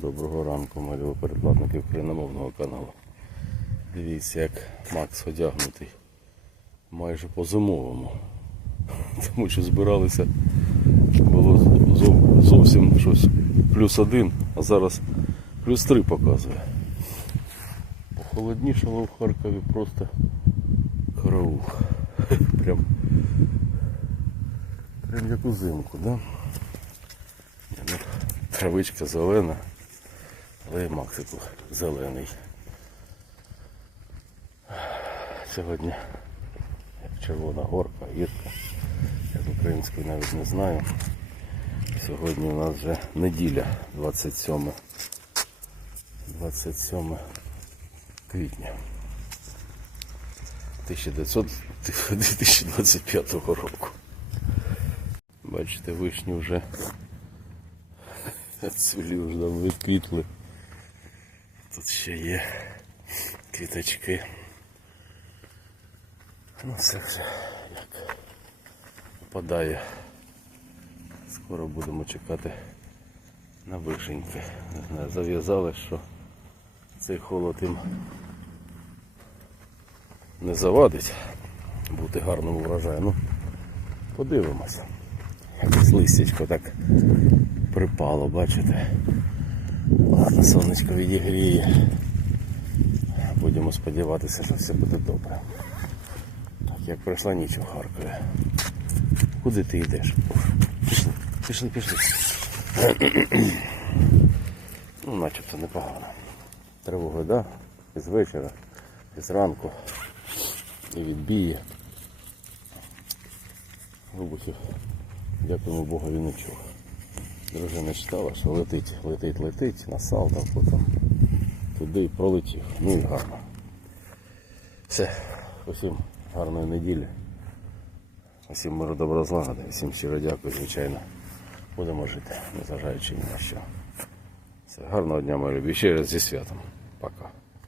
Доброго ранку, малі передплатники україномовного каналу. Дивіться, як Макс одягнутий майже по-зимовому. Тому що збиралися, було зовсім щось плюс один, а зараз плюс три показує. Похолоднішало в Харкові просто караул. Прям, прям як узимку, да? Ну, Травичка зелена, але Максику зелений. Сьогодні як червона горка, гірка. Як українською навіть не знаю. Сьогодні у нас вже неділя 27 27 квітня 1900 2025 року. Бачите, вишні вже цвілі вже відквітли. Тут ще є квіточки. Ну все вже як попадає. Скоро будемо чекати на вишеньки. Зав'язали, що цей холод їм не завадить бути гарному врожаю. Ну, подивимося. Якось листячко так припало, бачите. Ладно, сонечко відігріє. Будемо сподіватися, що все буде добре. Так, як пройшла ніч у Харкові. Куди ти йдеш? Пішли, пішли, пішли. ну, начебто непогано. Тривоги, да? І вечора, і зранку, і відбії. Вибухів, дякуємо Богові, не чув. Дружина читала, що летить, летить, летить, на салдах, потім туди пролетів. Ну і гарно. Все, усім гарної неділі. Усім миру добра злагоди, всім щиро дякую, звичайно. Будемо жити, незважаючи ні на що. Все, гарного дня, мої любі. Ще раз зі святом.